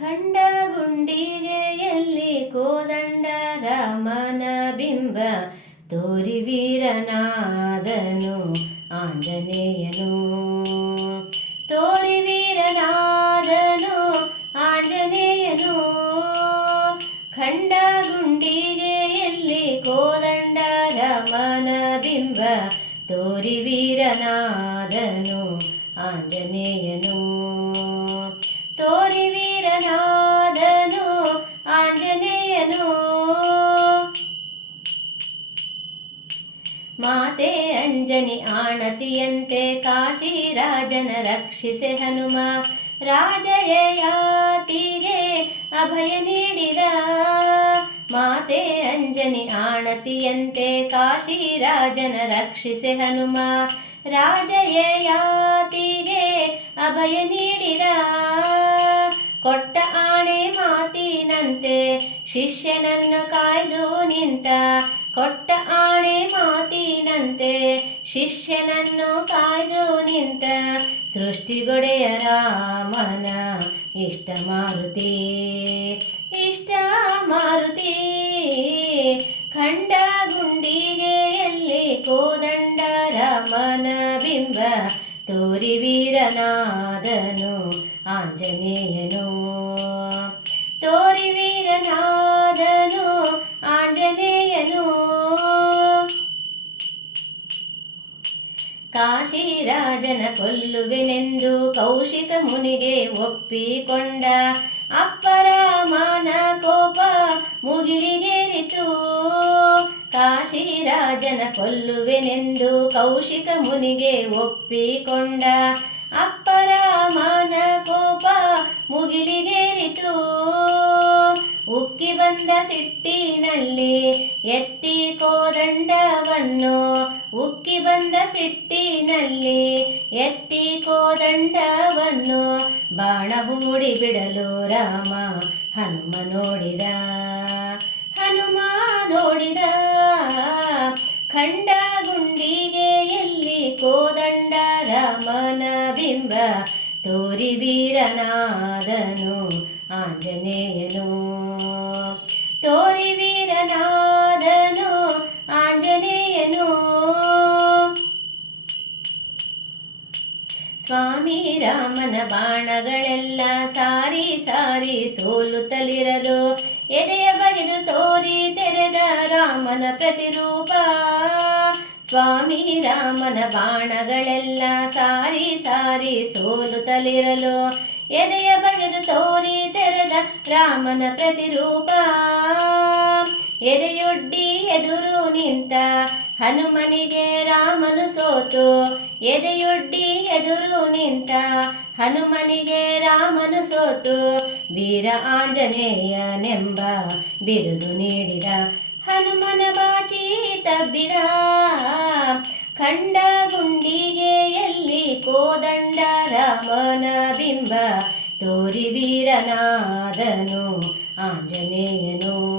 ಖಂಡ ಗುಂಡಿಗೆಯಲ್ಲಿ ಕೋದಂಡ ರಾಮನ ಬಿಂಬ ತೋರಿ ವೀರನಾದನು ಆಂಜನೇಯನು. ತೋರಿ ವೀರನಾದನು ಆಂಜನೇಯನು. ಖಂಡ ಗುಂಡಿಗೆಯಲ್ಲಿ ಕೋದಂಡ ರಾಮನ ಬಿಂಬ ತೋರಿ ವೀರನಾದನು ಆಂಜನೇಯನು. ಮಾತೆ ಅಂಜನಿ ಆಣತಿಯಂತೆ ಕಾಶಿ ರಾಜನ ರಕ್ಷಿಸೆ ಹನುಮ. ರಾಜಯಾತಿಗೆ ಅಭಯ ನೀಡಿದ ಮಾತೆ ಅಂಜನಿ ಆಣತಿಯಂತೆ ಕಾಶಿ ರಾಜನ ರಕ್ಷಿಸೆ ಹನುಮ. ರಾಜಯಾತಿಗೆ ಅಭಯ ನೀಡಿದ ಕೊಟ್ಟ ಆಣೆ ಮಾತಿನಂತೆ ಶಿಷ್ಯನನ್ನು ಕಾಯ್ದು ನಿಂತ ಕೊಟ್ಟ ಆಣೆ ಶಿಷ್ಯನನ್ನು ಕಾಯ್ದು ನಿಂತ ಸೃಷ್ಟಿಗೊಡೆಯ ರಾಮನ ಇಷ್ಟ ಮಾರುತಿ ಇಷ್ಟ ಮಾರುತಿ. ಖಂಡ ಗುಂಡಿಗೆಯಲ್ಲಿ ಕೋದಂಡ ರಾಮನ ಬಿಂಬ ತೋರಿ ವೀರನಾದನು, ಆಂಜನೇಯನು. ತೋರಿ ವೀರನಾದನು ಕಾಶಿರಾಜನ ಕೊಲ್ಲುವೆನೆಂದು ಕೌಶಿಕ ಮುನಿಗೆ ಒಪ್ಪಿಕೊಂಡ. ಅಪ್ಪರಾಮನ ಕೋಪ ಮುಗಿಲಿಗೇರಿತು ಕಾಶಿರಾಜನ ಕೊಲ್ಲುವೆನೆಂದು ಕೌಶಿಕ ಮುನಿಗೆ ಒಪ್ಪಿಕೊಂಡ. ಅಪ್ಪರಾಮನ ಕೋಪ ಮುಗಿಲಿಗೇರಿತು ಉಕ್ಕಿ ಬಂದ ಸಿಟ್ಟಿನಲ್ಲಿ ಎತ್ತಿ ಕೋದಂಡವನ್ನು ಉಕ್ಕಿ ಬಂದ ಸಿಟ್ಟಿನಲ್ಲಿ ಎತ್ತಿ ಕೋದಂಡವನ್ನು ಬಾಣ ಹೂಡಿ ಬಿಡಲು ರಾಮ ಹನುಮ ನೋಡಿದ. ಹನುಮ ನೋಡಿದ. ಖಂಡ ಗುಂಡಿಗೆ ಎಲ್ಲಿ ಕೋದಂಡ ರಾಮನ ಬಿಂಬ ತೋರಿ ವೀರನಾದನು ಆಂಜನೇಯನು. ತೋರಿ ವೀರನಾದನು ಸ್ವಾಮಿ ರಾಮನ ಬಾಣಗಳೆಲ್ಲ ಸಾರಿ ಸಾರಿ ಸೋಲುತ್ತಲಿರಲು ಎದೆಯ ಬಗೆದು ತೋರಿ ತೆರೆದ ರಾಮನ ಪ್ರತಿರೂಪ. ಸ್ವಾಮಿ ರಾಮನ ಬಾಣಗಳೆಲ್ಲ ಸಾರಿ ಸಾರಿ ಸೋಲುತ್ತಲಿರಲು ಎದೆಯ ಬಗೆದು ತೋರಿ ತೆರೆದ ರಾಮನ ಪ್ರತಿರೂಪ. ಎದೆಯೊಡ್ಡಿ ಎದುರು ನಿಂತ ಹನುಮನಿಗೆ ರಾಮನು ಸೋತು, ಎದೆಯೊಡ್ಡಿ ಎದುರು ನಿಂತ ಹನುಮನಿಗೆ ರಾಮನು ಸೋತು, ವೀರ ಆಂಜನೇಯನೆಂಬ ಬಿರುದು ನೀಡಿದ ಹನುಮನ ಬಾಚಿ ತಬ್ಬಿದ. ಖಂಡ ಗುಂಡಿಗೆಯಲ್ಲಿ ಕೋದಂಡ ರಾಮನ ಬಿಂಬ, ತೋರಿ ವೀರನಾದನು ಆಂಜನೇಯನು.